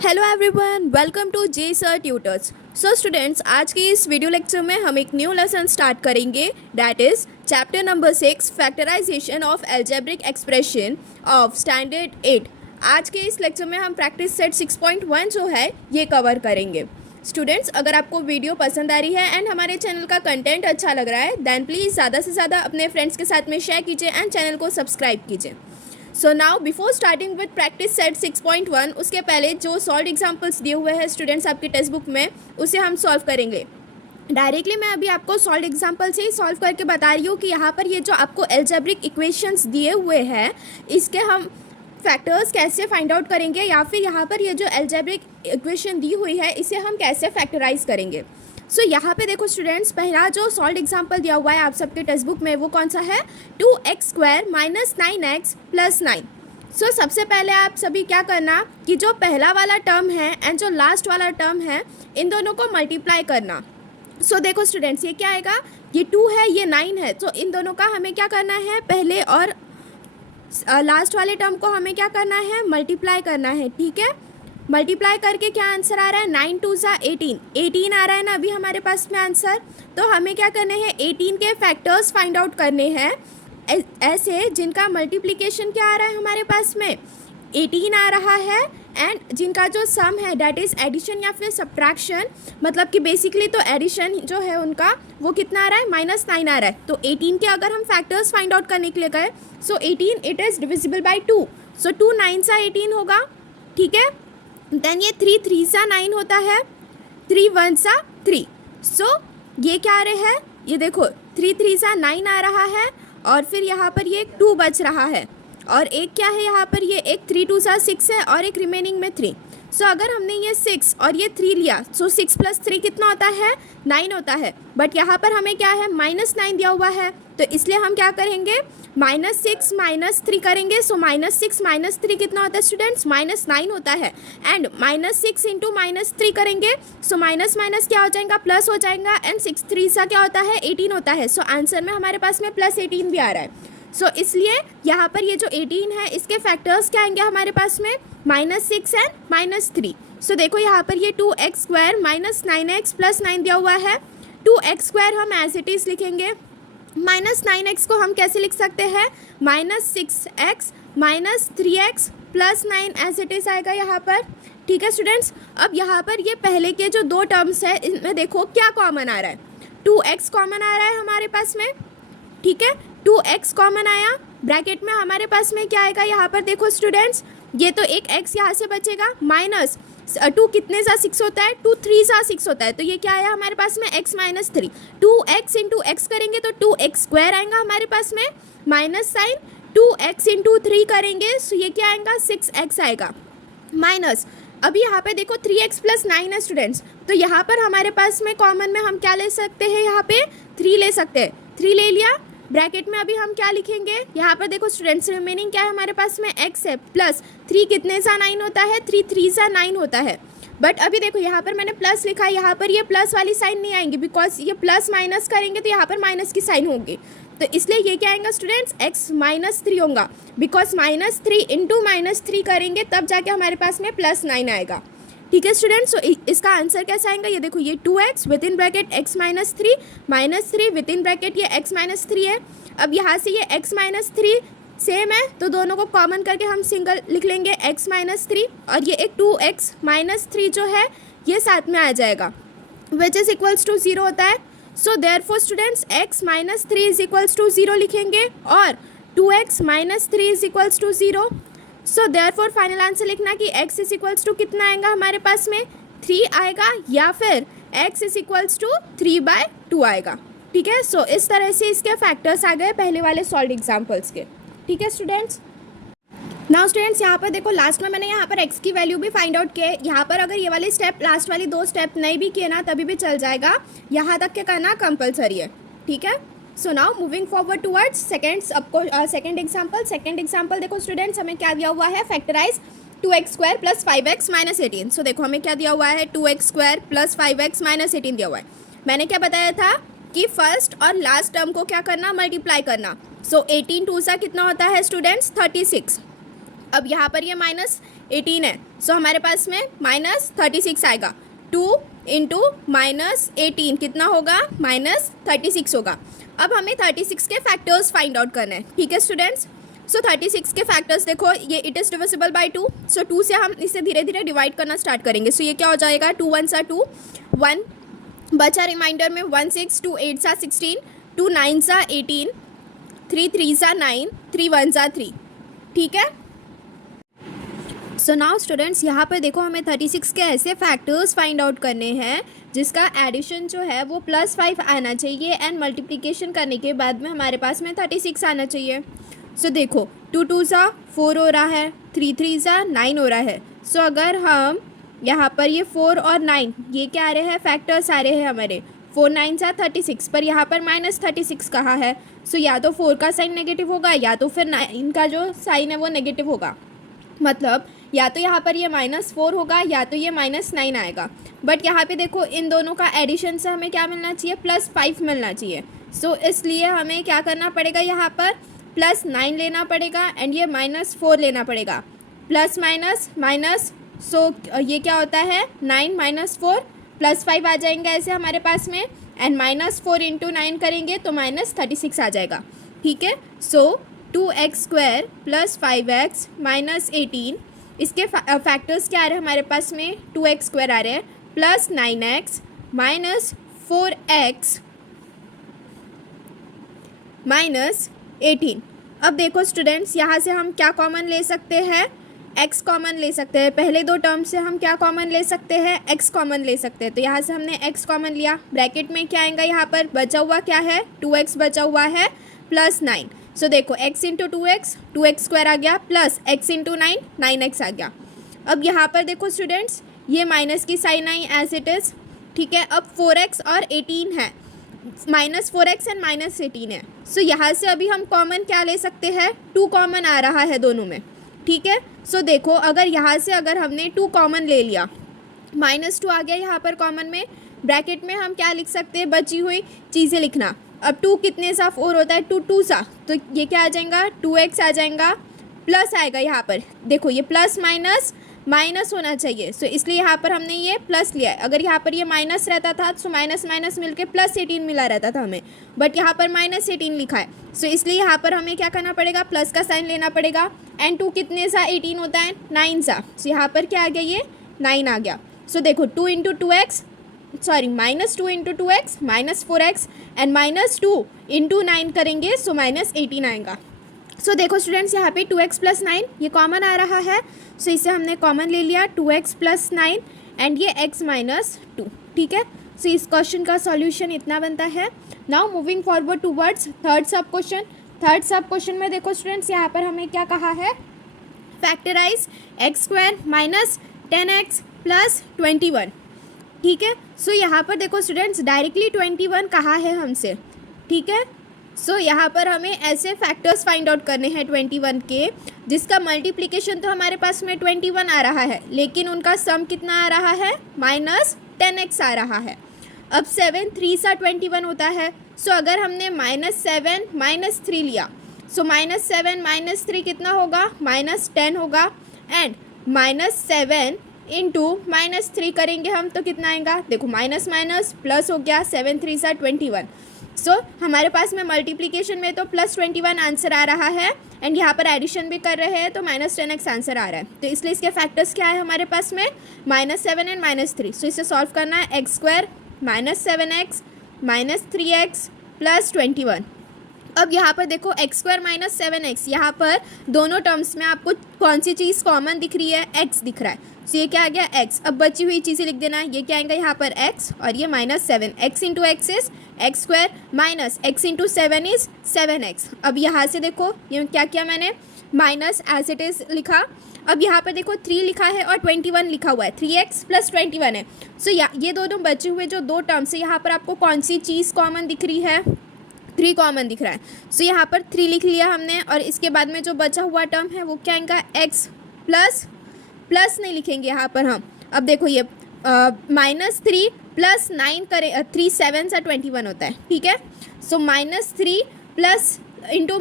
Hello everyone, welcome to J sir tutors. So students, आज के इस वीडियो लेक्चर में हम एक न्यू लेसन स्टार्ट करेंगे, that is chapter number 6 factorization of algebraic expression of standard 8। आज के इस लेक्चर में हम प्रैक्टिस सेट 6.1 जो है ये कवर करेंगे। स्टूडेंट्स, अगर आपको वीडियो पसंद आ रही है एंड हमारे चैनल का कंटेंट अच्छा लग रहा है देन प्लीज़ ज़्यादा से ज़्यादा अपने फ्रेंड्स के साथ में शेयर कीजिए एंड चैनल को सब्सक्राइब कीजिए। So now before starting with practice set 6.1, उसके पहले जो सॉल्व एग्जाम्पल्स दिए हुए हैं स्टूडेंट्स आपकी टेक्स्ट बुक में, उसे हम सॉल्व करेंगे। डायरेक्टली मैं अभी आपको सॉल्व एग्जाम्पल से ही सॉल्व करके बता रही हूँ कि यहाँ पर ये जो आपको एल्जेब्रिक इक्वेशंस दिए हुए हैं इसके हम फैक्टर्स कैसे फाइंड आउट करेंगे, या फिर यहाँ पर ये जो एल्जेब्रिक इक्वेशन दी हुई है इसे हम कैसे फैक्टराइज करेंगे। सो यहाँ पे देखो स्टूडेंट्स, पहला जो सॉल्व एग्जाम्पल दिया हुआ है आप सबके टेक्स्ट बुक में वो कौन सा है, 2x² माइनस 9x प्लस 9। सो सबसे पहले आप सभी क्या करना कि जो पहला वाला टर्म है एंड जो लास्ट वाला टर्म है इन दोनों को मल्टीप्लाई करना। सो देखो स्टूडेंट्स, ये क्या आएगा, ये 2 है ये 9 है, तो इन दोनों का हमें क्या करना है, पहले और लास्ट वाले टर्म को हमें क्या करना है, मल्टीप्लाई करना है। ठीक है, मल्टीप्लाई करके क्या आंसर आ रहा है, 9 2 ज़ा 18 आ रहा है ना अभी हमारे पास में आंसर। तो हमें क्या करने हैं, 18 के फैक्टर्स फाइंड आउट करने हैं ऐसे जिनका मल्टीप्लिकेशन क्या आ रहा है हमारे पास में, 18 आ रहा है, एंड जिनका जो सम है डैट इज़ एडिशन या फिर सब्ट्रैक्शन, मतलब कि बेसिकली तो एडिशन जो है उनका वो कितना आ रहा है, -9 आ रहा है। तो 18 के अगर हम फैक्टर्स फाइंड आउट करने के लिए गए, सो 18 इट इज़ डिविजिबल बाई 2, सो 2 9 सा 18 होगा। ठीक है, देन ये 3 3 सा 9 होता है, 3 1 सा 3। सो ये क्या आ रहे हैं, ये देखो 3 3 सा 9 आ रहा है, और फिर यहाँ पर ये 2 बच रहा है, और एक क्या है यहाँ पर, ये एक 3 2 सा 6 है, और एक रिमेनिंग में 3। सो अगर हमने ये 6 और ये 3 लिया, सो 6 + 3 कितना होता है, 9 होता है। बट यहाँ पर हमें क्या है, -9 दिया हुआ है, तो इसलिए हम क्या करेंगे, -6 -3 करेंगे। सो -6 -3 कितना होता है स्टूडेंट्स, -9 होता है, एंड -6 इंटू -3 करेंगे, सो माइनस माइनस क्या हो जाएगा, प्लस हो जाएगा, एंड 6 3 सा क्या होता है, 18 होता है। सो आंसर में हमारे पास में +18 भी आ रहा है। सो इसलिए यहाँ पर ये जो 18 है इसके फैक्टर्स क्या आएंगे हमारे पास में, -6 एंड -3। सो देखो यहाँ पर ये 2x² माइनस 9x प्लस 9 दिया हुआ है। 2x² हम एज इट इज़ लिखेंगे, -9x को हम कैसे लिख सकते हैं, -6x minus 3x plus 9 as it is आएगा यहाँ पर। ठीक है स्टूडेंट्स, अब यहाँ पर ये पहले के जो दो टर्म्स है इनमें देखो क्या कॉमन आ रहा है, 2x कॉमन आ रहा है हमारे पास में। ठीक है, 2x कॉमन आया, ब्रैकेट में हमारे पास में क्या आएगा यहाँ पर, देखो स्टूडेंट्स ये तो एक x यहाँ से बचेगा, माइनस 2 कितने सा 6 होता है, 2 3 सा 6 होता है, तो ये क्या आया हमारे पास में, x - 3। 2x इंटू एक्स करेंगे तो 2x² आएगा हमारे पास में, माइनस साइन 2x इंटू 3 करेंगे, सो ये क्या आएगा, 6x आएगा, माइनस अभी यहाँ पे देखो 3x + 9 है स्टूडेंट्स, तो यहाँ पर हमारे पास में कॉमन में हम क्या ले सकते हैं, यहाँ पे 3 ले सकते हैं, 3 ले लिया। ब्रैकेट में अभी हम क्या लिखेंगे, यहाँ पर देखो स्टूडेंट्स रिमेनिंग क्या है हमारे पास में, x है, प्लस 3 कितने सा 9 होता है, 3 3 सा 9 होता है। बट अभी देखो यहाँ पर मैंने प्लस लिखा है, यहाँ पर ये प्लस वाली साइन नहीं आएंगी, बिकॉज ये प्लस माइनस करेंगे तो यहाँ पर माइनस की साइन होगी, तो इसलिए ये क्या आएगा स्टूडेंट्स, x - 3 होगा, बिकॉज -3 इंटू -3 करेंगे तब जाके हमारे पास में +9 आएगा। ठीक है स्टूडेंट्स, तो इसका आंसर कैसा आएगा, ये देखो ये 2x with in bracket x - 3 with in bracket ये x - 3 है। अब यहाँ से ये x - 3 सेम है, तो दोनों को कॉमन करके हम सिंगल लिख लेंगे x - 3, और ये एक 2x - 3 जो है ये साथ में आ जाएगा, विच इज़ इक्वल्स टू 0 होता है। So therefore students x - 3 is equals to 0 लिखेंगे, और 2x - 3 is equals to 0। So therefore final answer लिखना कि x इज इक्वल्स टू कितना आएगा हमारे पास में, 3 आएगा, या फिर x इज इक्वल्स टू 3/2 आएगा। ठीक है, सो इस तरह से इसके फैक्टर्स आ गए पहले वाले सॉल्व एग्जाम्पल्स के। ठीक है स्टूडेंट्स, नाउ स्टूडेंट्स यहाँ पर देखो लास्ट में मैंने यहाँ पर x की वैल्यू भी फाइंड आउट किए। यहाँ पर अगर ये वाली स्टेप लास्ट वाली 2 स्टेप नहीं भी किए ना तभी भी चल जाएगा, यहाँ तक के करना कंपलसरी है। ठीक है, so now moving forward towards second example देखो स्टूडेंट्स हमें क्या दिया हुआ है, फैक्टराइज 2x² + 5x - 18। सो देखो हमें क्या दिया हुआ है, 2x² + 5x - 18 दिया हुआ है। मैंने क्या बताया था कि फर्स्ट और लास्ट टर्म को क्या करना, मल्टीप्लाई करना। सो 18 2 सा कितना होता है स्टूडेंट्स, 36, अब यहाँ पर ये -18 है, सो हमारे पास में -36 आएगा। 2 इंटू -18 कितना होगा? -36 होगा। अब हमें 36 के फैक्टर्स फाइंड आउट करना है, ठीक है स्टूडेंट्स। सो 36 के फैक्टर्स देखो, ये इट इज़ डिविजिबल बाय 2, सो 2 से हम इसे धीरे धीरे डिवाइड करना स्टार्ट करेंगे। सो ये क्या हो जाएगा? 2 1 सा 2, 1 बचा रिमाइंडर में, 1 6, 2 8 सा 16, 2 9 सा 18, 3 3 सा 9, 3 1 सा 3, ठीक है। सो नाउ स्टूडेंट्स, यहाँ पर देखो हमें 36 के ऐसे फैक्टर्स फाइंड आउट करने हैं जिसका एडिशन जो है वो +5 आना चाहिए एंड मल्टीप्लिकेशन करने के बाद में हमारे पास में 36 आना चाहिए। सो देखो 2 2 सा 4 हो रहा है, 3 3 सा 9 हो रहा है। सो अगर हम यहाँ पर ये 4 और 9 ये क्या आ रहे हैं? फैक्टर्स आ रहे हैं हमारे। 4 9 सा 36, पर यहाँ पर -36 कहा है। सो या तो 4 का साइन नेगेटिव होगा या तो फिर 9 का जो साइन है वो नेगेटिव होगा। मतलब या तो यहाँ पर ये -4 होगा या तो ये -9 आएगा। बट यहाँ पे देखो इन दोनों का एडिशन से हमें क्या मिलना चाहिए? +5 मिलना चाहिए। सो इसलिए हमें क्या करना पड़ेगा? यहाँ पर +9 लेना पड़ेगा एंड ये -4 लेना पड़ेगा। प्लस माइनस माइनस, सो ये क्या होता है? 9 -4 +5 आ जाएंगे ऐसे हमारे पास में, एंड -4 इंटू 9 करेंगे तो -36 आ जाएगा, ठीक है। सो 2x² + 5x -18, इसके फैक्टर्स क्या आ रहे हैं हमारे पास में? 2x² आ रहे हैं, प्लस 9x -4x -18। अब देखो स्टूडेंट्स, यहाँ से हम क्या कॉमन ले सकते हैं? x कॉमन ले सकते हैं। पहले दो टर्म से हम क्या कॉमन ले सकते हैं? x कॉमन ले सकते हैं। तो यहाँ से हमने x कॉमन लिया, ब्रैकेट में क्या आएगा? यहाँ पर बचा हुआ क्या है? 2x बचा हुआ है प्लस 9। सो देखो x इंटू 2x 2x² आ गया, प्लस x इंटू 9 9x आ गया। अब यहाँ पर देखो स्टूडेंट्स, ये माइनस की साइन आई एज इट इज़, ठीक है। अब 4x और 18 है, -4x एंड -18 है। सो यहाँ से अभी हम कॉमन क्या ले सकते हैं? 2 कॉमन आ रहा है दोनों में, ठीक है। सो देखो अगर यहाँ से अगर हमने 2 कॉमन ले लिया, -2 आ गया यहाँ पर कॉमन में, ब्रैकेट में हम क्या लिख सकते हैं? बची हुई चीज़ें लिखना। अब 2 कितने सा 4 होता है? 2 2 सा, तो ये क्या आ जाएगा? 2x आ जाएगा, प्लस आएगा यहाँ पर। देखो ये प्लस माइनस माइनस होना चाहिए, सो इसलिए यहाँ पर हमने ये प्लस लिया है। अगर यहाँ पर ये माइनस रहता था सो माइनस माइनस मिलके +18 मिला रहता था हमें, बट यहाँ पर -18 लिखा है। सो इसलिए यहाँ पर हमें क्या करना पड़ेगा? प्लस का साइन लेना पड़ेगा। एंड 2 कितने सा 18 होता है? 9 सा, सो यहाँ पर क्या आ गया? ये 9 आ गया। सो देखो 2 into 2x, sorry -2 into 2x -4x and -2 into 9 करेंगे सो -18 आएगा। सो देखो स्टूडेंट्स, यहाँ पे 2x + 9 ये कॉमन आ रहा है, सो इसे हमने कॉमन ले लिया, 2x + 9 एंड ये x -2, ठीक है। सो इस क्वेश्चन का सॉल्यूशन इतना बनता है। Now moving forward towards third सब क्वेश्चन। थर्ड सब क्वेश्चन में देखो स्टूडेंट्स, यहाँ पर हमें क्या कहा है? फैक्टराइज x² - 10x + 21, ठीक है। सो यहाँ पर देखो स्टूडेंट्स, डायरेक्टली 21 कहा है हमसे, ठीक है। सो यहाँ पर हमें ऐसे फैक्टर्स फाइंड आउट करने हैं 21 के, जिसका मल्टीप्लिकेशन तो हमारे पास में 21 आ रहा है, लेकिन उनका सम कितना आ रहा है? -10x आ रहा है। अब 7 3 सा 21 होता है, सो अगर हमने -7 -3 लिया, सो -7 -3 कितना होगा? -10 होगा, एंड -7 इंटू -3 करेंगे हम तो कितना आएगा? देखो माइनस माइनस प्लस हो गया, 7 3 सा 21। सो हमारे पास में मल्टीप्लिकेशन में तो +21 आंसर आ रहा है, एंड यहाँ पर एडिशन भी कर रहे हैं तो -10x आंसर आ रहा है। तो इसलिए इसके फैक्टर्स क्या है हमारे पास में? -7 एंड -3। सो इसे सॉल्व करना है, x² -7x -3x + 21। अब यहाँ पर देखो x² - 7x, यहाँ पर दोनों टर्म्स में आपको कौन सी चीज़ कॉमन दिख रही है? x दिख रहा है। सो ये क्या आ गया? x। अब बची हुई चीज़ें लिख देना, ये क्या आएगा यहाँ पर? x, और ये -7। x into x is x² minus x into 7 is 7x। अब यहाँ से देखो ये क्या किया मैंने? माइनस एज इट इज़ लिखा। अब यहाँ पर देखो 3 लिखा है और 21 लिखा हुआ है, 3x + 21 है। सो ये दोनों बचे हुए जो दो टर्म्स है, यहाँ पर आपको कौन सी चीज़ कॉमन दिख रही है? 3 कॉमन दिख रहा है। सो यहाँ पर 3 लिख लिया हमने, और इसके बाद में जो बचा हुआ टर्म है वो क्या आएगा? x प्लस नहीं लिखेंगे यहाँ पर हम। अब देखो ये -3 + 9 करें, 3 7 सा 21 होता है, ठीक है। सो -3 प्लस इंटू,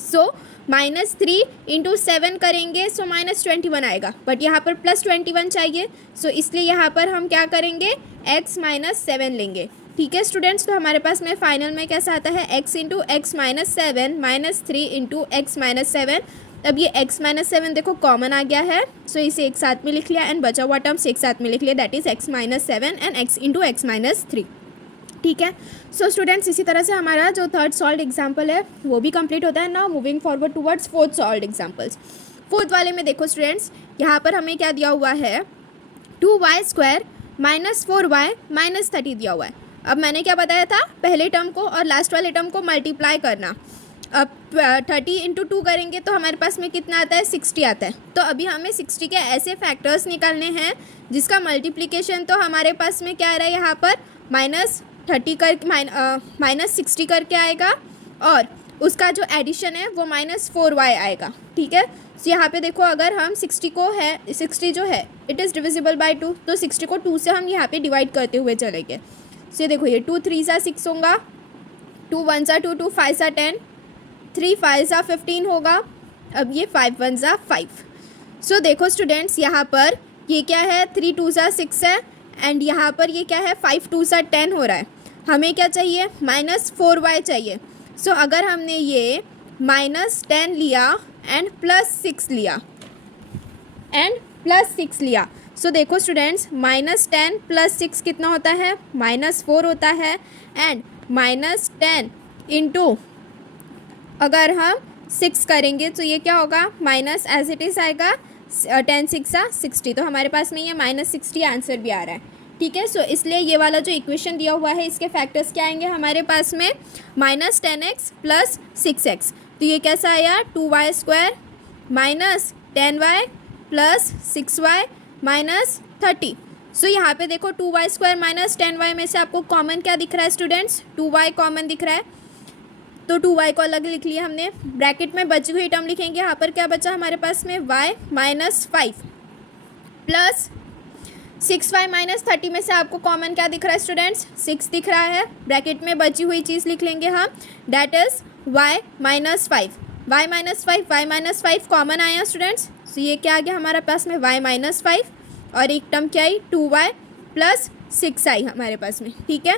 सो -3 इंटू 7 करेंगे सो -21 आएगा, बट यहाँ पर +21 चाहिए, सो इसलिए यहाँ पर हम क्या करेंगे, x -7 लेंगे। ठीक है स्टूडेंट्स, तो हमारे पास में फाइनल में कैसा आता है, x into x -7 -3 into x -7। अब ये x -7 देखो कॉमन आ गया है, सो इसे एक साथ में लिख लिया एंड बचा हुआ टर्म्स एक साथ में लिख लिया, that is x -7 and x into x -3। ठीक है, सो स्टूडेंट्स इसी तरह से हमारा जो थर्ड सॉल्व्ड एग्जाम्पल है वो भी कंप्लीट होता है। Now moving forward towards fourth solved examples. Fourth वाले में देखो स्टूडेंट्स, यहाँ पर हमें क्या दिया हुआ है, 2y² -4y -30 दिया हुआ है। अब मैंने क्या बताया था, पहले टर्म को और लास्ट वाले टर्म को मल्टीप्लाई करना। अब 30 इंटू 2 करेंगे तो हमारे पास में कितना आता है, 60 आता है। तो अभी हमें 60 के ऐसे फैक्टर्स निकालने हैं जिसका मल्टीप्लिकेशन तो हमारे पास में क्या आ रहा है, यहाँ पर -30 कर -60 करके आएगा और उसका जो एडिशन है वो -4y आएगा। ठीक है, तो यहाँ पे देखो अगर हम 60 जो है इट इज़ डिविजिबल बाय 2, तो 60 को 2 से हम यहाँ पे डिवाइड करते हुए चलेंगे। तो देखो ये 2 3 सा 6 होगा, 2 1 सा 2, 2 5 सा 10, 3 5 सा 15 होगा, अब ये 5 1 सा 5। सो देखो स्टूडेंट्स यहाँ पर ये क्या है, 3 2 सा 6 है एंड यहाँ पर ये क्या है, 5 2 सा 10 हो रहा है। हमें क्या चाहिए, -4y चाहिए। सो अगर हमने ये -10 लिया एंड +6 लिया सो देखो स्टूडेंट्स -10 + 6 कितना होता है, -4 होता है एंड -10 इंटू अगर हम 6 करेंगे तो ये क्या होगा, माइनस एज इट इज़ आएगा, 10 6 सा 60, तो हमारे पास में ये -60 आंसर भी आ रहा है। ठीक है, सो इसलिए ये वाला जो इक्वेशन दिया हुआ है इसके फैक्टर्स क्या आएंगे हमारे पास में, -10x + 6x। तो ये कैसा आया, 2y² -10y + 6y -30। सो यहाँ पे देखो 2y² -10y में से आपको कॉमन क्या दिख रहा है स्टूडेंट्स, 2y कॉमन दिख रहा है, तो 2y को अलग लिख लिया हमने। ब्रैकेट में बची हुई टर्म लिखेंगे, यहाँ पर क्या बचा हमारे पास में, y -5 + 6y -30 में से आपको कॉमन क्या दिख रहा है स्टूडेंट्स, 6 दिख रहा है। ब्रैकेट में बची हुई चीज़ लिख लेंगे हम, डैट इज़ y -5 कॉमन आया स्टूडेंट्स। सो ये क्या आ गया हमारे पास में, y -5 और एक टर्म क्या आई, 2y + 6 आई हमारे पास में। ठीक है,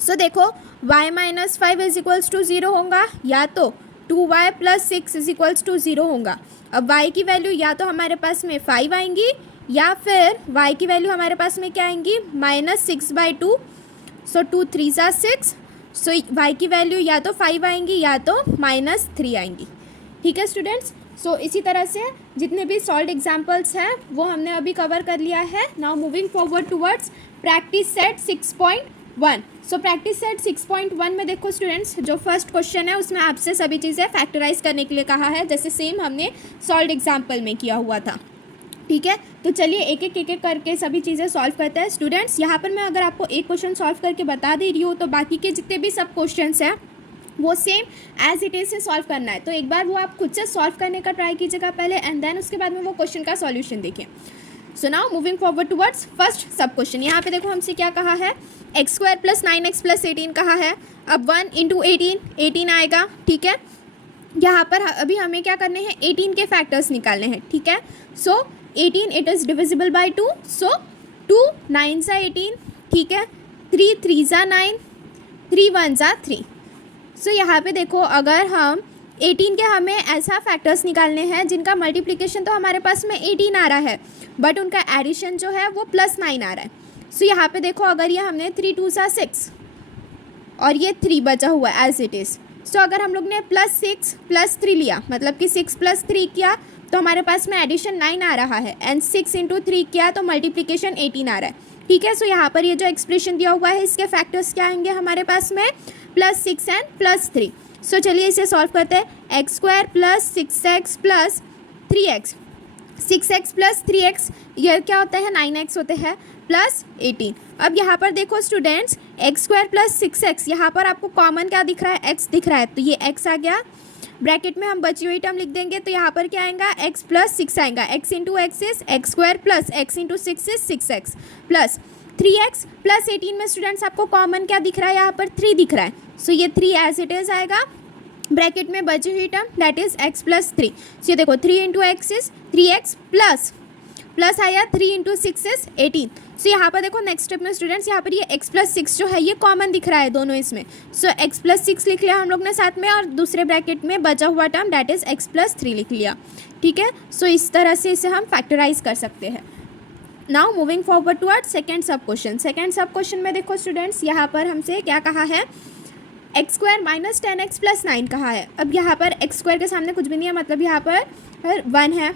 सो देखो y -5 = 0 होगा या तो 2y + 6 = 0 होगा। अब y की वैल्यू या तो हमारे पास में 5 आएंगी या फिर y की वैल्यू हमारे पास में क्या आएंगी, -6/2, सो 2 3 सा 6, सो y की वैल्यू या तो 5 आएंगी या तो -3 आएंगी। ठीक है स्टूडेंट्स, सो इसी तरह से जितने भी सॉल्व्ड एग्जाम्पल्स हैं वो हमने अभी कवर कर लिया है। Now moving forward towards practice set 6.1। So practice set 6.1 में देखो स्टूडेंट्स, जो फर्स्ट क्वेश्चन है उसमें आपसे सभी चीज़ें फैक्टराइज करने के लिए कहा है, जैसे सेम हमने सॉल्व्ड एग्जाम्पल में किया हुआ था। ठीक है, तो चलिए एक एक करके सभी चीज़ें सॉल्व करते हैं स्टूडेंट्स। यहाँ पर मैं अगर आपको एक क्वेश्चन सॉल्व करके बता दे रही हूँ तो बाकी के जितने भी सब क्वेश्चंस हैं वो सेम एज इट इज़ से सॉल्व करना है। तो एक बार वो आप खुद से सॉल्व करने का ट्राई कीजिएगा पहले एंड देन उसके बाद में वो क्वेश्चन का सॉल्यूशन देखिए। So now moving forward towards first सब क्वेश्चन। यहाँ पे देखो हमसे क्या कहा है, x² + 9x + 18 कहा है। अब 1 × 18 आएगा। ठीक है, यहाँ पर अभी हमें क्या करने हैं, 18 के फैक्टर्स निकालने हैं। ठीक है, सो 18 इट इज़ डिविजिबल बाय 2, सो 2 9 सा 18। ठीक है, 3 3 सा 9, 3 1 सा 3। सो यहाँ पे देखो अगर हम 18 के हमें ऐसा फैक्टर्स निकालने हैं जिनका मल्टीप्लिकेशन तो हमारे पास में 18 आ रहा है बट उनका एडिशन जो है वो +9 आ रहा है। सो यहाँ पे देखो अगर ये हमने 3 2 सा 6 और ये 3 बचा हुआ है एज इट इज़। सो अगर हम लोग ने +6 + 3 लिया, मतलब कि 6 + 3 किया तो हमारे पास में एडिशन 9 आ रहा है एंड 6 × 3 किया तो मल्टीप्लिकेशन 18 आ रहा है। ठीक है, सो यहाँ पर ये जो एक्सप्रेशन दिया हुआ है इसके फैक्टर्स क्या आएंगे हमारे पास में, +6 एंड +3। सो चलिए इसे सॉल्व करते हैं। x² + 6x + 3x, 6x + 3x ये क्या होता है, 9x होते हैं, +18। अब यहाँ पर देखो स्टूडेंट्स x² + 6x, यहाँ पर आपको कॉमन क्या दिख रहा है, x दिख रहा है, तो ये x आ गया। ब्रैकेट में हम बची हुई टर्म लिख देंगे तो यहाँ पर क्या आएगा, x + 6 आएगा। x × x is x² + x × 6 is 6x + 3x + 18 में स्टूडेंट्स आपको कॉमन क्या दिख रहा है, यहाँ पर 3 दिख रहा है। सो ये 3 एज इट इज़ आएगा ब्रैकेट में बची हुई term that is x plus 3। सो ये देखो 3 into x is 3x plus आया 3 इंटू 6 इज 18। सो यहाँ पर देखो नेक्स्ट स्टेप में स्टूडेंट्स यहाँ पर ये x प्लस 6 जो है ये कॉमन दिख रहा है दोनों इसमें। सो x प्लस 6 लिख लिया हम लोग ने साथ में, और दूसरे ब्रैकेट में बचा हुआ term that is x plus 3 लिख लिया। ठीक है, सो इस तरह से इसे हम फैक्टराइज कर सकते हैं। Now moving forward toward second सब क्वेश्चन। सेकेंड सब क्वेश्चन में देखो स्टूडेंट्स यहाँ पर हमसे क्या कहा है, x square minus 10x plus 9 कहा है। अब यहाँ पर एक्स स्क्वायर के सामने कुछ भी नहीं है, मतलब यहाँ पर 1 है।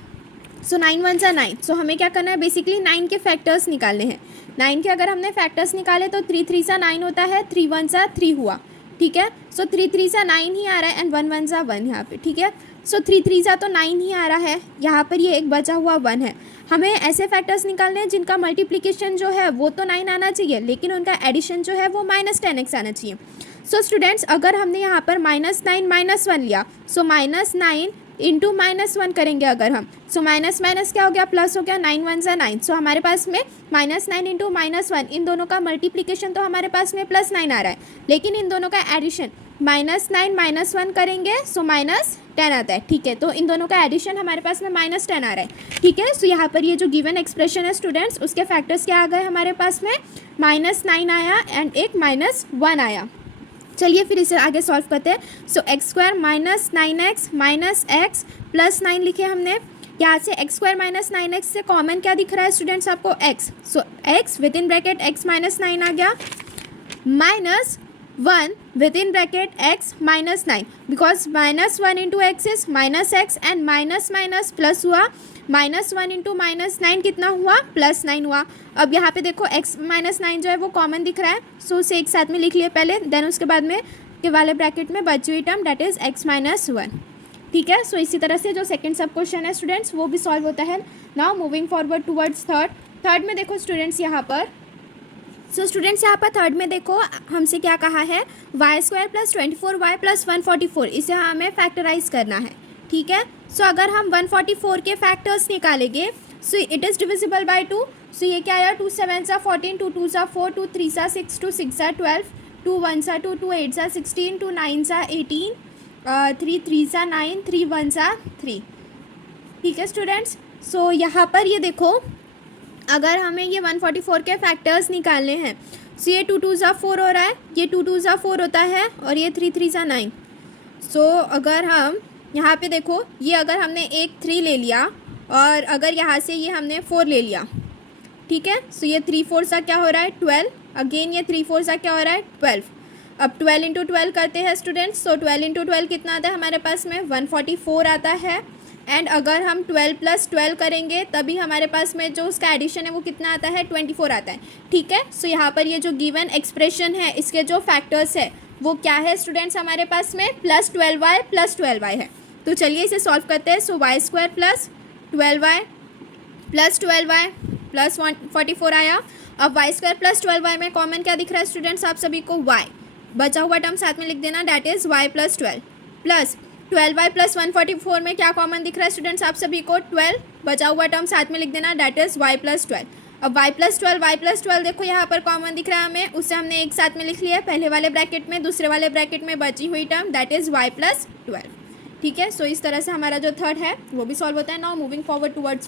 सो 9 1 सा 9। सो हमें क्या करना है, बेसिकली 9 के फैक्टर्स निकालने हैं। 9 के अगर हमने फैक्टर्स निकाले तो 3 3 सा 9 होता है, 3 1 सा 3 हुआ। ठीक है, सो 3 3 सा 9 ही आ रहा है एंड 1 1 सा 1 यहाँ पे। ठीक है, सो 3 3 सा तो 9 ही आ रहा है, यहाँ पर ये एक बचा हुआ 1 है। हमें ऐसे फैक्टर्स निकालने हैं जिनका मल्टीप्लिकेशन जो है वो तो 9 आना चाहिए, लेकिन उनका एडिशन जो है वो माइनस 10x आना चाहिए। सो स्टूडेंट्स अगर हमने यहाँ पर -9 -1 लिया, सो -9 इंटू -1 करेंगे अगर हम, सो माइनस माइनस क्या हो गया, प्लस हो गया, 9 1 सा 9। सो हमारे पास में -9 इंटू -1, इन दोनों का मल्टीप्लिकेशन तो हमारे पास में +9 आ रहा है, लेकिन इन दोनों का एडिशन -9 -1 करेंगे सो -10 आता है। ठीक है, तो इन दोनों का एडिशन हमारे पास में -10 आ रहा है। ठीक है, सो यहाँ पर ये जो गिवन एक्सप्रेशन है स्टूडेंट्स, उसके फैक्टर्स क्या आ गए हमारे पास में, -9 आया एंड एक -1 आया। चलिए फिर इसे आगे सॉल्व करते हैं। So x square minus 9x minus x plus 9 लिखे हमने। यहाँ से एक्स स्क्वायर माइनस 9x से कॉमन क्या दिख रहा है स्टूडेंट्स आपको, x। So x with in bracket x minus 9 आ गया, -1 with in bracket x minus 9, because -1 into x is -x and minus minus plus हुआ, -1 इंटू -9 कितना हुआ, +9 हुआ। अब यहाँ पे देखो x माइनस 9 जो है वो कॉमन दिख रहा है, सो उसे एक साथ में लिख लिए पहले, देन उसके बाद में के वाले ब्रैकेट में बची हुई term debt is x minus 1। ठीक है, सो इसी तरह से जो सेकंड सब क्वेश्चन है स्टूडेंट्स वो भी सॉल्व होता है। Now moving forward towards third में देखो स्टूडेंट्स यहाँ पर, सो स्टूडेंट्स यहाँ पर थर्ड में देखो हमसे क्या कहा है, y² प्लस 24y प्लस 144, इसे हमें फैक्टराइज करना है। ठीक है, सो अगर हम 144 के फैक्टर्स निकालेंगे, so it is divisible by 2। सो ये क्या आया, 2 7 सा 14, 2 2 सा 4, 2 3 सा 6, 2 6 सा 12, 2 1 सा 2, 2 8 सा 16, 2 9 सा 18, 3 3 सा 9, 3 1 सा 3। ठीक है स्टूडेंट्स, सो यहाँ पर ये देखो अगर हमें ये 144 के फैक्टर्स निकालने हैं, सो ये 2 2 सा 4 हो रहा है, ये 2 2 सा 4 होता है, और ये 3 3 सा 9। सो अगर हम यहाँ पे देखो, ये अगर हमने एक 3 ले लिया और अगर यहाँ से ये हमने 4 ले लिया, ठीक है, सो ये 3 4 सा क्या हो रहा है 12, अगेन ये 3 4 सा क्या हो रहा है 12। अब 12 इंटू 12 करते हैं स्टूडेंट्स, सो 12 इंटू 12 कितना आता है हमारे पास में 144 आता है, एंड अगर हम 12 प्लस 12 करेंगे तभी हमारे पास में जो उसका एडिशन है वो कितना आता है 24 आता है। ठीक है, सो यहाँ पर ये जो गिवन एक्सप्रेशन है इसके जो फैक्टर्स है वो क्या है स्टूडेंट्स हमारे पास में +12y है। तो चलिए इसे सॉल्व करते हैं। सो y² प्लस 12y प्लस 144 आया। अब y² प्लस 12y में कॉमन क्या दिख रहा है स्टूडेंट्स आप सभी को, y। बचा हुआ टर्म साथ में लिख देना, that is y plus 12 plus 12y plus 144 में क्या कॉमन दिख रहा है स्टूडेंट्स आप सभी को 12, बचा हुआ टर्म साथ में लिख देना, डैट इज़ y प्लस 12। अब y प्लस 12 देखो यहाँ पर कॉमन दिख रहा है हमें, उससे हमने एक साथ में लिख लिया है पहले वाले ब्रैकेट में, दूसरे वाले ब्रैकेट में बची हुई term that is y plus 12। ठीक है, सो इस तरह से हमारा जो थर्ड है वो भी सॉल्व होता है। Now moving forward towards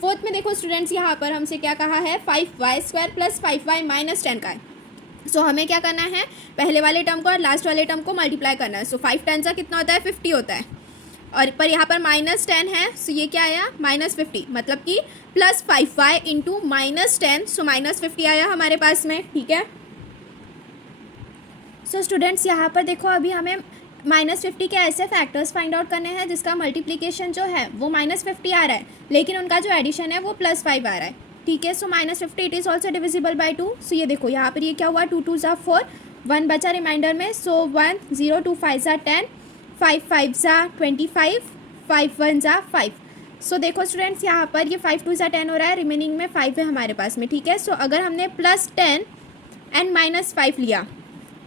fourth में देखो स्टूडेंट्स यहाँ पर हमसे क्या कहा है, 5y² प्लस 5y माइनस 10 का है। सो हमें क्या करना है, पहले वाले टर्म को और लास्ट वाले टर्म को मल्टीप्लाई करना है। सो 5 10 कितना होता है 50 होता है, और पर यहाँ पर -10 है, सो ये क्या आया -50, मतलब कि प्लस 5y इंटू -10, सो -50 आया हमारे पास में। ठीक है, सो स्टूडेंट्स यहाँ पर देखो अभी हमें -50 के ऐसे फैक्टर्स फाइंड आउट करने हैं जिसका मल्टीप्लिकेशन जो है वो -50 आ रहा है, लेकिन उनका जो एडिशन है वो +5 आ रहा है। ठीक है, सो -50 it is also divisible by 2। सो ये देखो यहाँ पर ये क्या हुआ, 2 2 सा 4, 1 बचा रिमाइंडर में, सो 1 0 2 5 सा 10, 5 5 सा 25, 5 1 सा 5। सो देखो स्टूडेंट्स यहाँ पर ये 5 2 सा 10 हो रहा है, रिमेनिंग में 5 है हमारे पास में। ठीक है, सो अगर हमने +10 एंड -5 लिया,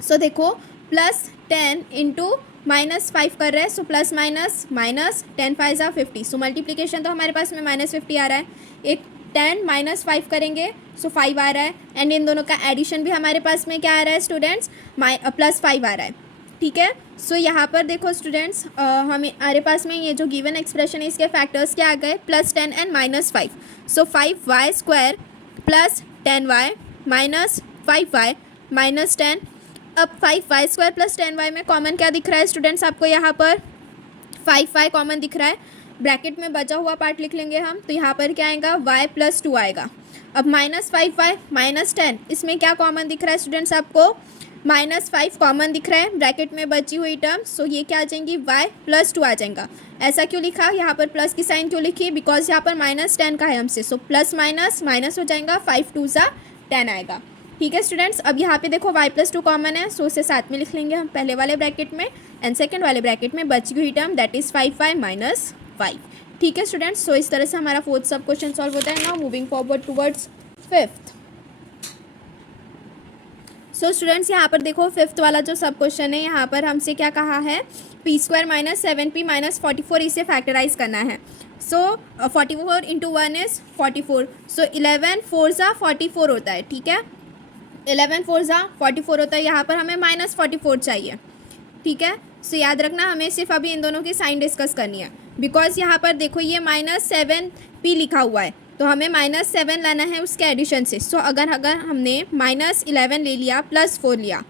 सो देखो +10 इंटू -5 कर रहे हैं, सो प्लस माइनस -10 5 सा 50, सो मल्टीप्लिकेशन तो हमारे पास में -50 आ रहा है, एक 10 -5 करेंगे सो 5 आ रहा है, एंड इन दोनों का एडिशन भी हमारे पास में क्या आ रहा है स्टूडेंट्स +5 आ रहा है। ठीक है। सो यहाँ पर देखो स्टूडेंट्स, हमारे पास में ये जो गिवन एक्सप्रेशन है इसके फैक्टर्स क्या आ गए, +10 and -5। So 5y² plus 10y minus 5y minus 10। अब 5y² प्लस 10y में कॉमन क्या दिख रहा है स्टूडेंट्स आपको, यहाँ पर 5y कॉमन दिख रहा है, ब्रैकेट में बचा हुआ पार्ट लिख लेंगे हम, तो यहाँ पर क्या आएगा, y + 2 आएगा। अब -5y माइनस 10, इसमें क्या कॉमन दिख रहा है स्टूडेंट्स आपको, -5 कॉमन दिख रहा है, ब्रैकेट में बची हुई टर्म, सो ये क्या आ जाएंगी, y + 2 आ जाएगा। ऐसा क्यों लिखा, यहाँ पर प्लस की साइन क्यों लिखी, बिकॉज यहाँ पर -10 का है हमसे, सो प्लस माइनस माइनस हो जाएगा, 5 2 = 10 आएगा। ठीक है स्टूडेंट्स, अब यहाँ पे देखो y + 2 कॉमन है, सो उसे साथ में लिख लेंगे हम पहले वाले ब्रैकेट में, एंड सेकंड वाले ब्रैकेट में बची हुई term that is 5y minus 5। ठीक है स्टूडेंट्स, सो इस तरह से हमारा 4th सब क्वेश्चन सॉल्व होता है। Now moving forward towards 5th। So students यहाँ पर देखो 5th वाला जो सब क्वेश्चन है, यहाँ पर हमसे क्या कहा है, p² - 7p - 44 इसे फैक्टराइज करना है। सो 44 × 1 इज़ 44, सो 11 4 = 44 होता है। ठीक है, 11 4 = 44 होता है, यहाँ पर हमें -44 चाहिए। ठीक है, सो याद रखना हमें सिर्फ अभी इन दोनों की साइन डिस्कस करनी है, बिकॉज यहाँ पर देखो ये -7p लिखा हुआ है, तो हमें -7 लाना है उसके एडिशन से। सो अगर हमने -11 ले लिया +4 लिया,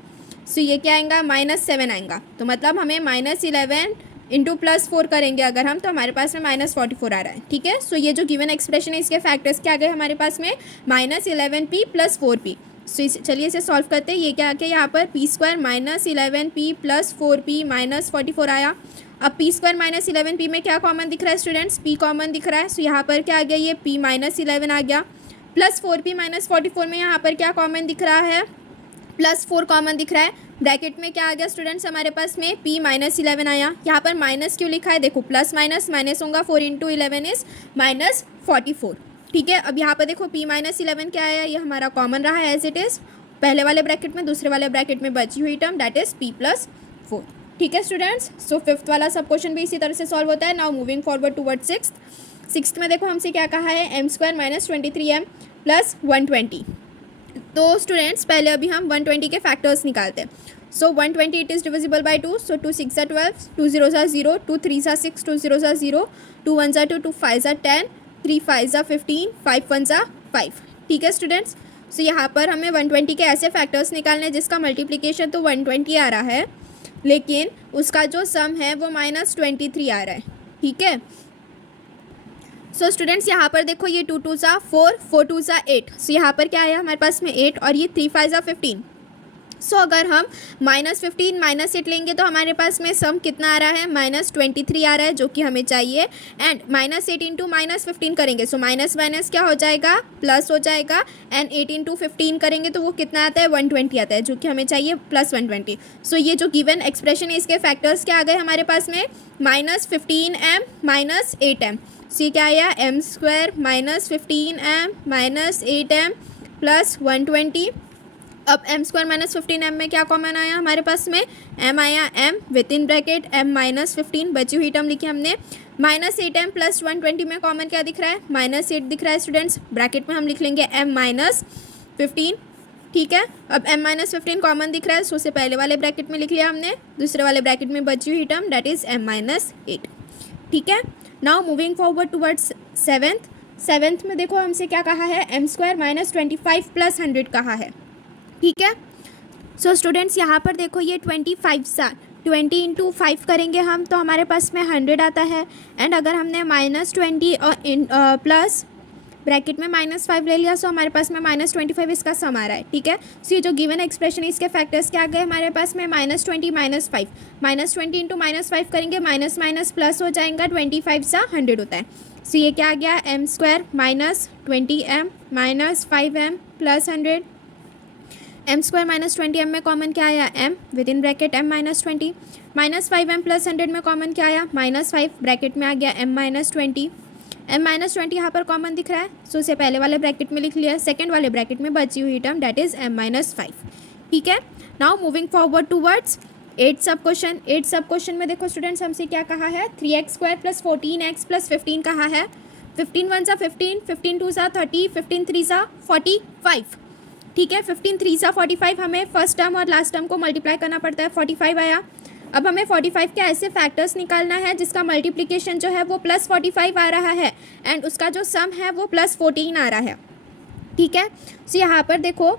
सो ये क्या आएगा, -7 आएगा, तो मतलब हमें -11 × +4 करेंगे अगर हम, तो हमारे पास में -44 आ रहा है। ठीक है, सो ये जो गिवन एक्सप्रेशन है इसके फैक्टर्स क्या आ गए हमारे पास में, -11p + 4p। सो चलिए इसे सॉल्व करते हैं। ये क्या आ गया, यहाँ पर p² - 11p + 4p - 44 आया। अब p² - 11p में क्या कॉमन दिख रहा है स्टूडेंट्स, p कॉमन दिख रहा है, सो यहाँ पर क्या आ गया, ये p - 11 आ गया, प्लस 4p - 44 में यहाँ पर क्या कॉमन दिख रहा है, +4 कॉमन दिख रहा है, ब्रैकेट में क्या आ गया स्टूडेंट्स हमारे पास में p - 11 आया। यहाँ पर माइनस क्यों लिखा है, देखो प्लस माइनस माइनस होगा, 4 × 11 इज़ -44। ठीक है, अब यहाँ पर देखो p - 11 क्या आया, ये हमारा कॉमन रहा है एज इट इज़, पहले वाले ब्रैकेट में, दूसरे वाले ब्रैकेट में बची हुई टर्म दैट इज़ p + 4। ठीक है स्टूडेंट्स, सो 5th वाला सब क्वेश्चन भी इसी तरह से सॉल्व होता है। Now moving forward toward 6th में देखो हमसे क्या कहा है, m² - 23m + 120। तो स्टूडेंट्स पहले अभी हम 120 के फैक्टर्स निकालते हैं। सो 120 इट इज़ डिविजिबल बाई 2, सो 2 6 = 12, 2 0 = 0, 2 3 = 6, 2 0 = 0, 2 1 = 2, 2 5 = 10, 3 5 = 15, 5 1 = 5। ठीक है स्टूडेंट्स, सो यहाँ पर हमें 120 के ऐसे फैक्टर्स निकालने हैं जिसका मल्टीप्लिकेशन तो 120 आ रहा है, लेकिन उसका जो सम है वो -23 आ रहा है। ठीक है, सो स्टूडेंट्स यहाँ पर देखो ये 2 2 = 4, 4 2 = 8, सो यहाँ पर क्या आया हमारे पास में 8, और ये 3 5 = 15। सो अगर हम -15 -8 लेंगे तो हमारे पास में सम कितना आ रहा है, -23 आ रहा है, जो कि हमें चाहिए। एंड -8 × -15 करेंगे, सो माइनस माइनस क्या हो जाएगा, प्लस हो जाएगा, एंड 8 × 15 करेंगे तो वो कितना आता है, 120 आता है, जो कि हमें चाहिए +120। सो ये जो गिवन एक्सप्रेशन है इसके फैक्टर्स क्या आ गए हमारे पास में, -15m - 8m। सो ये क्या आया, m² - 15m - 8m + 120। अब m² - 15m में क्या कॉमन आया हमारे पास में, m आया, m with in bracket m - 15, बची हुई टर्म लिखी हमने, -8m + 120 में कॉमन क्या दिख रहा है, -8 दिख रहा है स्टूडेंट्स, ब्रैकेट में हम लिख लेंगे m - 15। ठीक है, अब m - 15 कॉमन दिख रहा है, सो उसे पहले वाले ब्रैकेट में लिख लिया हमने, दूसरे वाले ब्रैकेट में बची हुई टर्म दैट इज़ m - 8। ठीक है, now moving forward towards 7th में देखो हमसे क्या कहा है, m² - 25 + 100 कहा है। ठीक है, सो स्टूडेंट्स यहाँ पर देखो ये 25 20 × 5 करेंगे हम, तो हमारे पास में 100 आता है। एंड अगर हमने -20 और प्लस ब्रैकेट में -5 ले लिया, सो हमारे पास में -25 इसका सम आ रहा है। ठीक है, सो ये जो गिवन एक्सप्रेशन है इसके फैक्टर्स क्या आ गए हमारे पास में, -20 -5, -20 × -5 करेंगे, माइनस माइनस प्लस हो जाएगा, 25 सा 100 होता है। सो ये क्या आ गया, m² - 20m - 5m + 100। m² - 20m में कॉमन क्या आया, m with in bracket m - 20, -5m + 100 में कॉमन क्या आया, -5, ब्रैकेट में आ गया m - 20। m - 20 यहाँ पर कॉमन दिख रहा है, सो उसे पहले वाले ब्रैकेट में लिख लिया, सेकंड वाले ब्रैकेट में बची हुई टर्म दैट इज़ m - 5। ठीक है, नाउ मूविंग फॉरवर्ड टूवर्ड्स 8 सब क्वेश्चन में देखो स्टूडेंट्स हमसे क्या कहा है, 3x² + 14x + 15 कहा है। 15 1 = 15, 15 2 = 30, 15 3 = 45। ठीक है। 15 3 सा 45, हमें फर्स्ट टर्म और लास्ट टर्म को मल्टीप्लाई करना पड़ता है, 45 आया। अब हमें 45 के ऐसे फैक्टर्स निकालना है जिसका मल्टीप्लिकेशन जो है वो +45 आ रहा है एंड उसका जो सम है वो +14 आ रहा है, ठीक है। सो यहाँ पर देखो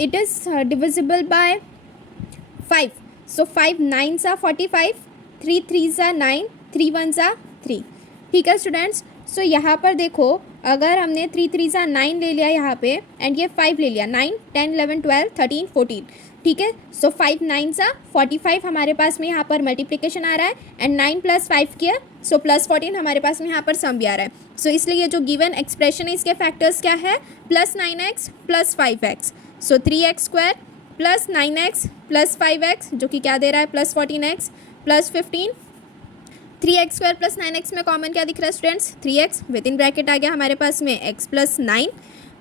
इट इज़ डिविजिबल बाय 5, सो 5 9 सा 45, 3 3 सा 9, 3 1 सा 3, ठीक है स्टूडेंट्स। सो यहाँ पर देखो अगर हमने 3 3 सा 9 ले लिया यहाँ पे एंड ये 5 ले लिया, 9 10 11 12 13 14, ठीक है। सो 5 9 सा 45 हमारे पास में यहाँ पर मल्टीप्लिकेशन आ रहा है एंड 9 + 5 किया, सो +14 हमारे पास में यहाँ पर सम भी आ रहा है। सो इसलिए ये जो गिवन एक्सप्रेशन है इसके फैक्टर्स क्या है, +9x + 5x, सो 3x² + 9x + 5x जो कि क्या दे रहा है +14x + 15, 3x² + 9x में कॉमन क्या दिख रहा है students, 3x, within bracket आ गया हमारे पास में x + 9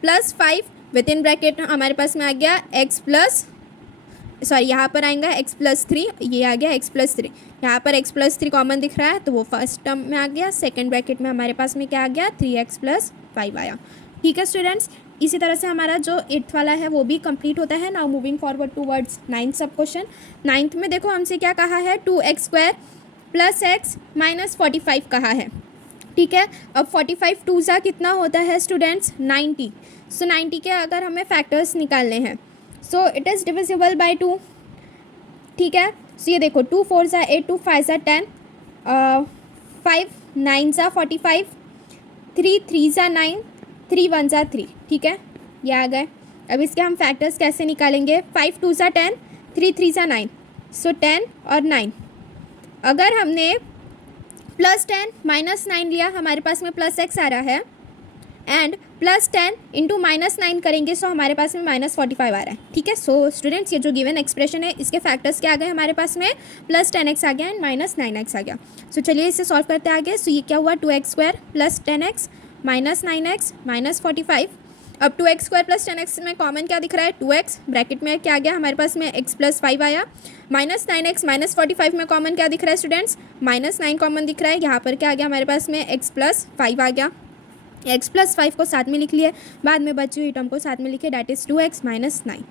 + 5, विद इन ब्रैकेट हमारे पास में आ गया यहाँ पर आएगा x + 3, ये आ गया x + 3, यहाँ पर x + 3 कॉमन दिख रहा है तो वो फर्स्ट टर्म में आ गया, सेकंड ब्रैकेट में हमारे पास में क्या आ गया 3x + 5 आया, ठीक है स्टूडेंट्स। इसी तरह से हमारा जो 8th वाला है वो भी कंप्लीट होता है। Now moving forward towards 9th सब क्वेश्चन। 9th में देखो हमसे क्या कहा है, 2x² + x - 45 कहा है, ठीक है। अब 45 2 सा कितना होता है स्टूडेंट्स 90, सो 90 के अगर हमें फैक्टर्स निकालने हैं so it is divisible by 2, ठीक है। सो ये देखो 2 4 सा 8, 2 5 सा 10, 5 9 सा 45, 3 3 सा 9, 3 1 सा 3, ठीक है, ये आ गए। अब इसके हम फैक्टर्स कैसे निकालेंगे, 5 2 सा 10, 3 3 सा 9, सो 10 और 9, अगर हमने +10 - 9 लिया हमारे पास में +x आ रहा है एंड +10 × -9 करेंगे सो हमारे पास में -45 आ रहा है, ठीक है। सो स्टूडेंट्स ये जो गिवन एक्सप्रेशन है इसके फैक्टर्स क्या आ गए हमारे पास में, +10x आ गया एंड -9x आ गया। सो चलिए इसे सॉल्व करते हैं आगे। सो ये क्या हुआ, 2x² + 10x - 9x -45। अब 2x² + 10x में कॉमन क्या दिख रहा है, 2x, ब्रैकेट में क्या आ गया हमारे पास में x + 5 आया, -9x -45 में कॉमन क्या दिख रहा है स्टूडेंट्स, -9 कॉमन दिख रहा है, यहाँ पर क्या आ गया हमारे पास में x + 5 आ गया, x + 5 को साथ में लिख लिए, बाद में बची हुई टर्म को साथ में लिखे, डैट इज़ 2x - 9,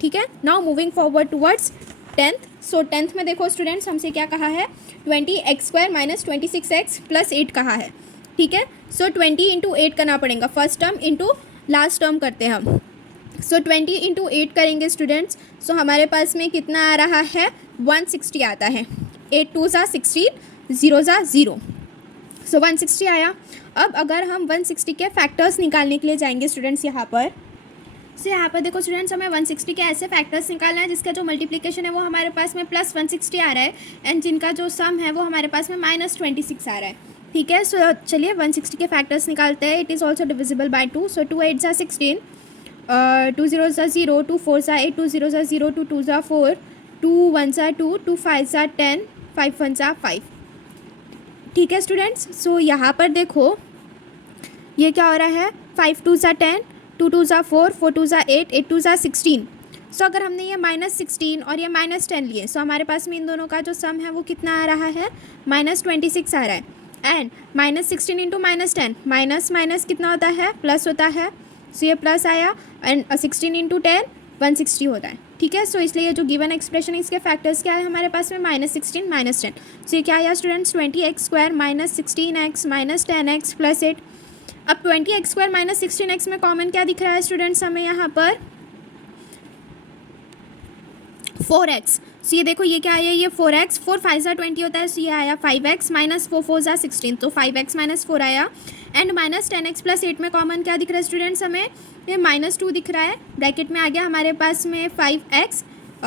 ठीक है। Now moving forward towards 10th। सो 10th में देखो स्टूडेंट्स हमसे क्या कहा है, 20x² - 26x + 8 कहा है, ठीक है। सो 20 × 8 करना पड़ेगा, first term into last term करते हैं हम। सो 20 × 8 करेंगे स्टूडेंट्स, सो हमारे पास में कितना आ रहा है 160 आता है, 8 2 सा 16, 0 सा 0, सो 160 आया। अब अगर हम 160 के फैक्टर्स निकालने के लिए जाएंगे स्टूडेंट्स यहाँ पर, सो यहाँ पर देखो स्टूडेंट्स हमें 160 के ऐसे फैक्टर्स निकालना है जिसका जो मल्टीप्लिकेशन है वो हमारे पास में +160 आ रहा है एंड जिनका जो सम है वो हमारे पास में -26 आ रहा है, ठीक है। सो चलिए 160 के फैक्टर्स निकालते हैं। It is also divisible by 2, सो 2 8 सा 16, 2 0 सा 0, 2 4 सा 8, 2 0 सा 0, 2 2 सा 4, 2 1 सा 2, 2 5 सा 10, 5 1 सा 5, ठीक है स्टूडेंट्स। सो यहाँ पर देखो ये क्या हो रहा है, 5 2 सा 10, 2 2 सा 4, 4 2 सा 8, 8 2 सा 16। सो अगर हमने ये -16 और ये -10 लिए सो हमारे पास में इन दोनों का जो सम है वो कितना आ रहा है, -26 आ रहा है एंड -16 × -10, माइनस माइनस कितना होता है, प्लस होता है, सो ये प्लस आया एंड 16 × 10 160 होता है, ठीक है। सो इसलिए जो गिवन एक्सप्रेशन है इसके फैक्टर्स क्या है हमारे पास में, -16 -10, सो ये क्या आया स्टूडेंट्स 20x² - 16x - 10x + 8। अब 20x² - 16x में कॉमन क्या दिख रहा है स्टूडेंट्स हमें यहाँ पर, 4x। सो ये देखो ये क्या आया, ये 4x, 4 5 सा 20 होता है, सो ये आया 5x - 4 4 सा 16, तो 5x - 4 आया एंड -10x + 8 में कॉमन क्या दिख रहा है स्टूडेंट्स हमें, ये -2 दिख रहा है, ब्रैकेट में आ गया हमारे पास में 5x -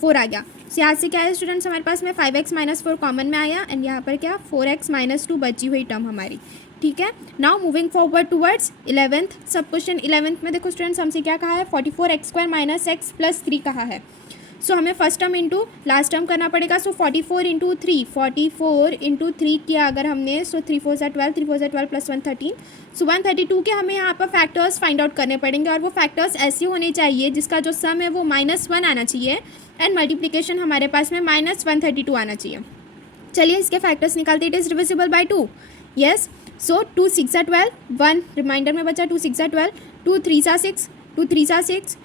4 आ गया। सो यहाँ से क्या है स्टूडेंट्स हमारे पास में 5x - 4 कॉमन में आया एंड यहाँ पर क्या 4x - 2 बची हुई टर्म हमारी, ठीक है। Now moving forward towards 11th सब क्वेश्चन। 11th में देखो स्टूडेंट्स हमसे क्या कहा है, 44x² - x + 3 कहा है। सो हमें first term into last term करना पड़ेगा, सो 44 × 3, 44 × 3 किया अगर हमने, सो 3 4 सा 12, 3 4 सा 12 + 1 13, सो 132 के हमें यहाँ पर फैक्टर्स फाइंड आउट करने पड़ेंगे और वो फैक्टर्स ऐसे होने चाहिए जिसका जो सम है वो -1 आना चाहिए एंड मल्टीप्लिकेशन हमारे पास में -132 आना चाहिए। चलिए इसके फैक्टर्स निकालते, it is divisible by 2, yes. So 2 6 सा 12, 1 रिमाइंडर में बचा, 2 6 सा 12, 2 3 सा 6, 2 3 सा 6,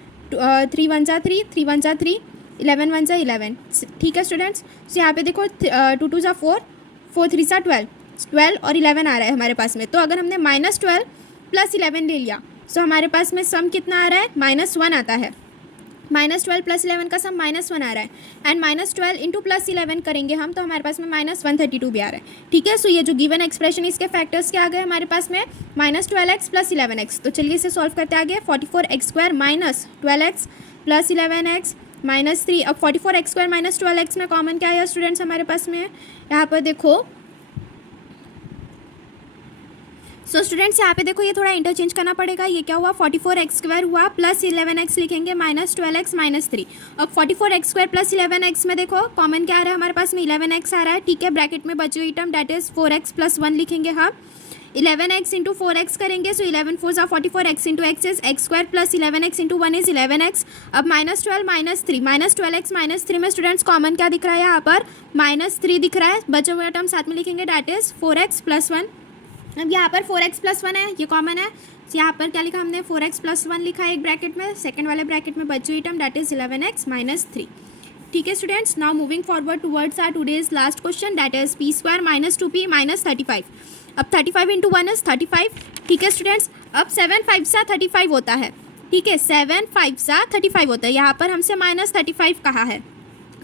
3 1 सा 3, 3 1 सा 3, 11 1 सा 11। ठीक है स्टूडेंट्स, तो यहाँ पे देखो 2 2 सा 4, 4 3 सा 12, 12 और 11 आ रहा है हमारे पास में। तो अगर हमने -12 + 11 ले लिया तो हमारे पास में सम कितना आ रहा है, -1 आता है। -12 + 11 का सम -1 आ रहा है एंड -12 इंटू +11 करेंगे हम तो हमारे पास में -132 भी आ रहा है। ठीक है, सो ये जो गिवन एक्सप्रेशन इसके फैक्टर्स क्या आ गए हमारे पास में, -12x + 11x। तो चलिए इसे सॉल्व करते आगे। 44x² - 12x + 11x -3। अब 44x² - 12x में कॉमन क्या आया स्टूडेंट्स हमारे पास में, यहाँ पर देखो। सो स्टूडेंट्स यहाँ पे देखो ये थोड़ा इंटरचेंज करना पड़ेगा। ये क्या हुआ, 44x² हुआ प्लस 11x लिखेंगे -12x -3। अब 44x² + 11x में देखो कॉमन क्या आ रहा है हमारे पास में, 11x आ रहा है। ठीक है, ब्रैकेट में बची हुई टर्म दैट इज 4x + 1 लिखेंगे हम। 11x इंटू 4x करेंगे, सो 11 4 = 44, x into x is x² + 11x into 1 is 11x। अब -12 -3, -12x -3 में स्टूडेंट्स कॉमन क्या दिख रहा है यहाँ पर, -3 दिख रहा है। बचा हुआ टर्म साथ में लिखेंगे दैट इज 4x + 1। अब यहाँ पर 4x + 1 है, ये कॉमन है। यहाँ पर क्या लिखा हमने, 4x + 1 लिखा है एक ब्रैकेट में, सेकंड वाले ब्रैकेट में बची हुई टर्म दैट इज 11x -3। ठीक है students, now moving forward towards our today's last question that is p² - 2p - 35। अब 35 इंटू 1 इज 35। ठीक है स्टूडेंट्स, अब 7 5 सा 35 होता है। ठीक है, 7 5 सा 35 होता है। यहाँ पर हमसे -35 कहा है,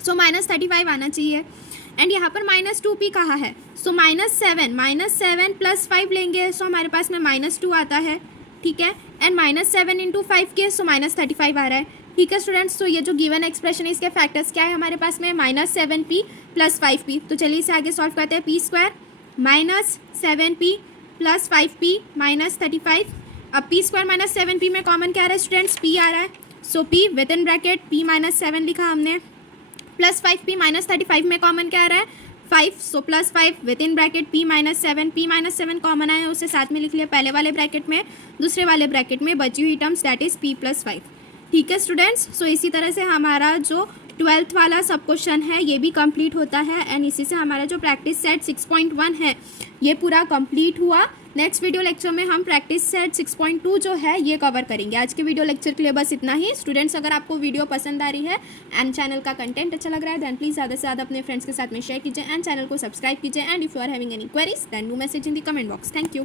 सो -35 आना चाहिए। एंड यहाँ पर -2p कहा है, सो -7 + 5 लेंगे, सो हमारे पास में -2 आता है। ठीक है, एंड -7 इंटू 5 के, सो -35 आ रहा है। ठीक है स्टूडेंट्स, तो ये जो गिवन एक्सप्रेशन है इसके फैक्टर्स क्या है हमारे पास में, -7p + 5p। तो चलिए इसे आगे सॉल्व करते हैं। p² - 7p + 5p -35। अब p² - 7p में कॉमन क्या आ रहा है स्टूडेंट्स, p आ रहा है, सो p with in bracket p - 7 लिखा हमने, प्लस 5p -35 में कॉमन क्या आ रहा है, 5, सो +5 with in bracket p - 7, p - 7 common आया उसे साथ में लिख लिया पहले वाले ब्रैकेट में, दूसरे वाले ब्रैकेट में बची हुई टर्म्स दैट इज p + 5। ठीक है स्टूडेंट्स, सो इसी तरह से हमारा जो 12th वाला सब क्वेश्चन है ये भी कंप्लीट होता है एंड इसी से हमारा जो प्रैक्टिस सेट 6.1 है ये पूरा कंप्लीट हुआ। नेक्स्ट वीडियो लेक्चर में हम प्रैक्टिस सेट 6.2 जो है ये कवर करेंगे। आज के वीडियो लेक्चर के लिए बस इतना ही। स्टूडेंट्स, अगर आपको वीडियो पसंद आ रही है एंड चैनल का कंटेंट अच्छा लग रहा है देन प्लीज़ ज़्यादा से ज़्यादा अपने फ्रेंड्स के साथ में शेयर कीजिए एंड चैनल को सब्सक्राइब कीजिए। And if you are having any queries then do message in the comment box. Thank you.